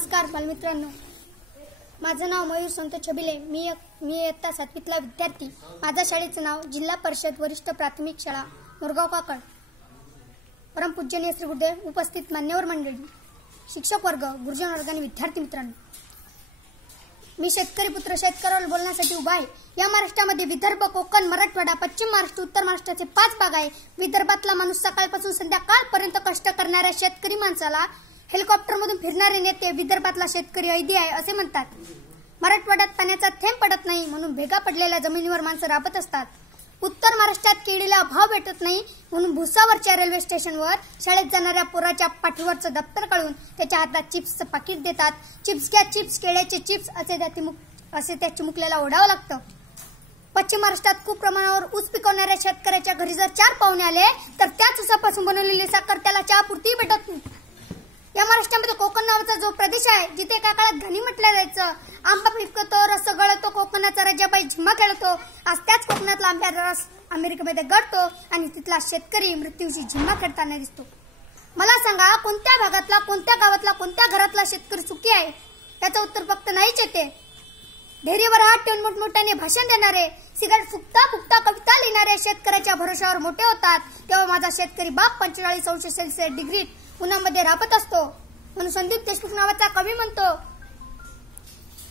नमस्कार बालमित्रांनो, माझं नाव मयूर संत छबिले। मी इयत्ता 7वीतला विद्यार्थी। माझ्या शाळेचं नाव जिल्हा परिषद वरिष्ठ प्राथमिक शाळा मोरगाव काकड। परमपूज्यनीय श्री गुरुदेव, उपस्थित मान्यवर मंडळी, शिक्षक वर्ग, गुरुजन वर्ग आणि विद्यार्थी मित्रांनो, मी शेतकरी पुत्र शेतकऱ्यावर बोलण्यासाठी उभा आहे। या महाराष्ट्रामध्ये विदर्भ, कोकण, मराठवाडा, पश्चिम महाराष्ट्र, उत्तर महाराष्ट्राचे 5 भाग आहे। विदर्भातला माणूस सकाळपासून संध्याकाळपर्यंत कष्ट करणाऱ्या शेतकरी माणसाला हेलिकॉप्टरमधून फिरणारे नेते विदर्भातला शेतकरी ऐदी आहे असे म्हणतात। मराठवाड्यात पाण्याचा थेंब पडत नाही म्हणून भेगा पडलेल्या जमिनीवर माणसं राबत असतात। उत्तर महाराष्ट्रात केळीला भाव भेटत नाही म्हणून भुसावरच्या रेल्वे स्टेशनवर शाळेत जाणाऱ्या पोराच्या पाठीवरचं दप्तर काढून त्याच्या हातात चिप्सचं पाकिट देतात। चिप्स घ्या चिप्स, केळ्याचे चिप्स असे त्या चिमुकल्याला ओढावं लागतं। पश्चिम महाराष्ट्रात खूप प्रमाणावर ऊस पिकवणाऱ्या शेतकऱ्याच्या घरी जर 4 पाहुणे आले तर त्याच ऊसापासून बनवलेली साखर त्याला चहापुरती भेटत नाही। या महाराष्ट्रामध्ये कोकण नावाचा जो प्रदेश आहे, जिथे एका काळात घनी म्हटलं जायचं, आंबा पिकतो, रस गळतो, कोकणाचा राजाबाई झिम्मा खेळतो, आज त्याच कोकणातला आंब्याचा रस अमेरिकेमध्ये गळतो आणि तिथला शेतकरी मृत्यूशी झिम्मा खेळताना दिसतो। मला सांगा, कोणत्या भागातला, कोणत्या गावातला, कोणत्या घरातला शेतकरी सुखी आहे? त्याचं उत्तर फक्त नाहीच येते। ढेरीवर हात ठेवून मोठमोठ्याने भाषण देणारे, सिगारेट फुकता फुकता कविता लिहिणारे शेतकऱ्याच्या भरोशावर मोठे होतात, तेव्हा माझा शेतकरी बाप 45 अंश सेल्सिअस डिग्रीत उन्हामध्ये राबत असतो। म्हणून संदीप देशमुख नावाचा कवी म्हणतो,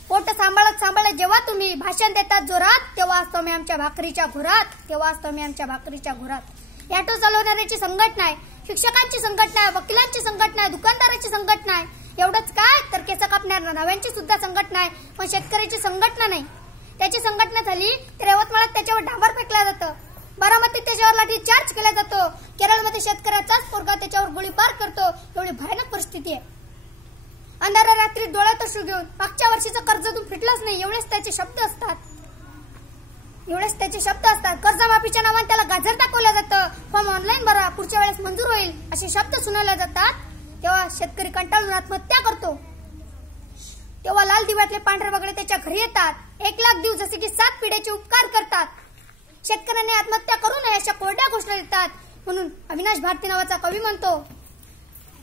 पोट सांभाळत सांभाळत जेव्हा तुम्ही भाषण देतात जोरात, तेव्हा असतो मी आमच्या भाकरीच्या घोरात, तेव्हा असतो मी आमच्या भाकरीच्या घोरात। ऑटो चालवणाऱ्याची संघटना आहे, शिक्षकांची संघटना आहे, वकिलांची संघटना आहे, दुकानदाराची संघटना आहे, एवढंच काय तर केस कापणाऱ्या नव्यांची सुद्धा संघटना आहे, पण शेतकऱ्याची संघटना नाही। त्याची संघटना झाली तर यवतमाळात त्याच्यावर डांबर फेकला जातं, बारामतीत त्याच्यावर लाठी चार्ज केला जातो, केरळमध्ये शेतकऱ्याचाच पोरगा त्याच्यावर गोळीबार करतो। एवढी भयानक परिस्थिती आहे। अंधारा रात्री डोळ्यात अश्रू घेऊन मागच्या वर्षीचं कर्ज तुम्ही फिटलंच नाही, एवढेच त्याचे शब्द असतात। कर्जमाफीच्या नावाने त्याला गाजर दाखवलं जातं, फॉर्म ऑनलाईन भरा, पुढच्या वेळेस मंजूर होईल, असे शब्द सुनावले जातात। तेव्हा शेतकरी कंटाळून आत्महत्या करतो। तेव्हा लाल दिव्यातले पांढरे वगळे त्याच्या घरी येतात, 1 लाख देऊ जसे की 7 पिढ्याचे उपकार करतात। शेतकऱ्यांनी आत्महत्या करू नये अशा कोरड्या घोषणा देतात। म्हणून अविनाश भारती नावाचा कवी म्हणतो,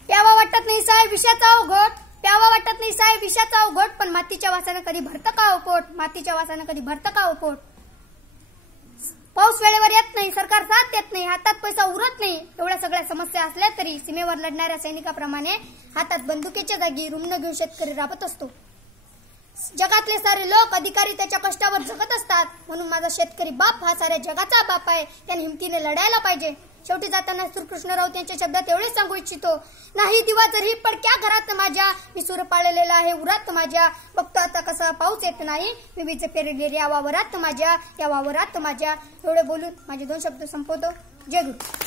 प्यावा वाटत नाही साय विषाचा अवघट, प्यावा वाटत नाही साय विषाचा अवघट, पण मातीच्या वासाने कधी भरतं का हो पोट, मातीच्या वासाने कधी भरतं का हो पोट। पाऊस वेळेवर येत नाही, सरकार साथ देत नाही, हातात पैसा उरत नाही, एवढ्या सगळ्या समस्या असल्या तरी सीमेवर लढणाऱ्या सैनिकाप्रमाणे हातात बंदुकीच्या जागी रुमणं घेऊन शेतकरी राबत असतो। जगातले सारे लोक, अधिकारी त्याच्या कष्टावर जगत असतात। म्हणून माझा शेतकरी बाप हा साऱ्या जगाचा बाप आहे, त्याने हिमतीने लढायला पाहिजे। शेवटी जाताना श्रीकृष्ण राऊत यांच्या शब्दात एवढेच सांगू इच्छितो, नाही दिवा जरी पडक्या घरात माझ्या, मी सूर पाळलेला आहे उरात माझ्या, बघतो आता कसा पाऊस येत नाही, मी बीज पेरलेले या वावरात माझ्या, या वावरात माझ्या। एवढे बोलून माझे 2 शब्द संपवतो। जय गुरु।